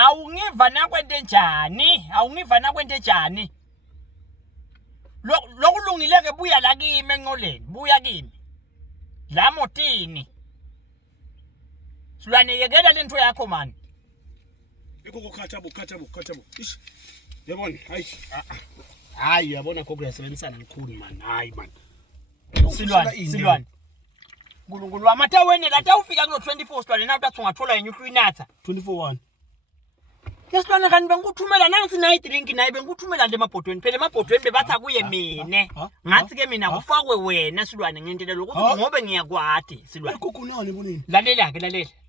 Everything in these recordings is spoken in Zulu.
awungiva nakwento enjani lokulungileke buya la kimi enqoleni buya kimi la motini silwane yekela lento yakho man Gogo khathabo ish yabona hayi uyabona Gogo uyasebenzisana ngikhulu man hayi man silwane uNkulunkulu wamata wena la ufika kulo 24 silwane nawe uthi ungathola yenye uhlwinatha 24-1 Yesilwane kanti bengikuthumela nansi nayi drink nayi bengikuthumela nje emabhodweni phela emabhodweni bebathi akuye mine ngathi ke mina kufakwe wena silwane ngentela lokuthi ngobe ngiyakwade silwane Gogo nani bonini lalela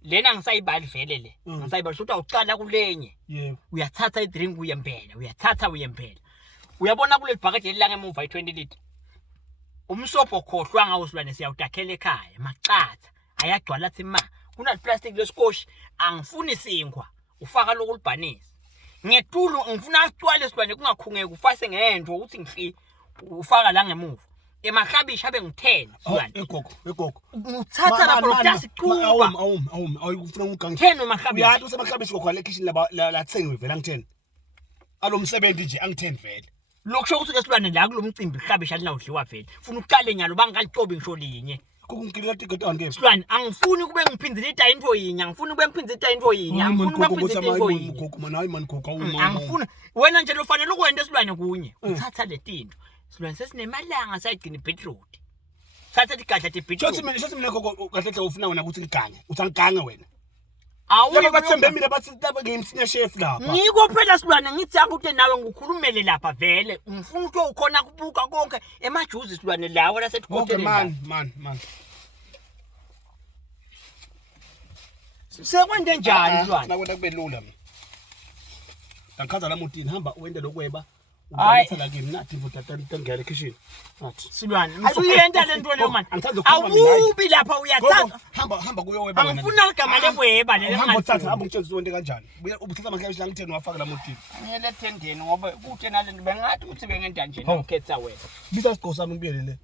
lena ngisayibali vele le ngisayibali shothi awuqala kulenye yebo uyathatha idrink uyempela uyabona kule bhakede elilanga emuva i20 liter umsobho khohlwa ngawo silwane siyawudakhela ekhaya maqatha ayagcwala athi ma kuna plastic lesikoshi angifuni sinkwa ufaka lokulibhanisa ngetulu ngifuna acwale silwane kungakhungeke ufase ngento ukuthi ngihli ufaka la ngemuva emahlabishi abe ngithena silwane egogo uthatha lapho lokudasicuba awufuna ungangi thena emahlabishi uyathi usemahlabishi kokho le kitchen la thengiwe vela ngithena alomsebenzi nje angitheni vele lokusho ukuthi ke silwane la kulomcimbi ihlabishi alinawudliwa vele ufuna uqale nyalo bangalicobi ngisho linye ngikila ticket ngeke silwane angifuni kube ngiphinzile ita into yinye angifuni kube ngiphinzile ita into yinye angifuni kube ngiphinzile into yinye Gogo man hayi man Gogo angifuni wena nje lofanele ukwenda silwane kunye uthatha le tinto silwane sesinemalanga sayigcina ibeetroot thatha igadla lebeetroot shothi mina Gogo kahle hle ufuna wena ukuthi ngiganye uthi angigange wena awuye bathembe mina bathi laba ngemsinya chef lapha ngiko phela silwane ngithi akude nawe ngikhulumele lapha vele ngifuna ukuthi ukhona kubuka konke emajuzi silwane lawo lasetikoteni man sekwende njani silwane nakwenda kube lula mina ngikhaza la motini hamba wende lokweba uyathatha kimi nathi mfutata ngiyale kitchen nathi silwane usuyenta lento leyo man awubi lapha uyathatha hamba kuyo weba wena angifuna igama lekweba lelo ngithatha hamba ngitshela wende kanjani ubuthatha amaklabishi la ngitheni wafaka la motini ngiyele thendeni ngoba kuthe nalento bengathi ukuthi bengenta nje ngikhetha wena bisa sigqo sami ngibiyele le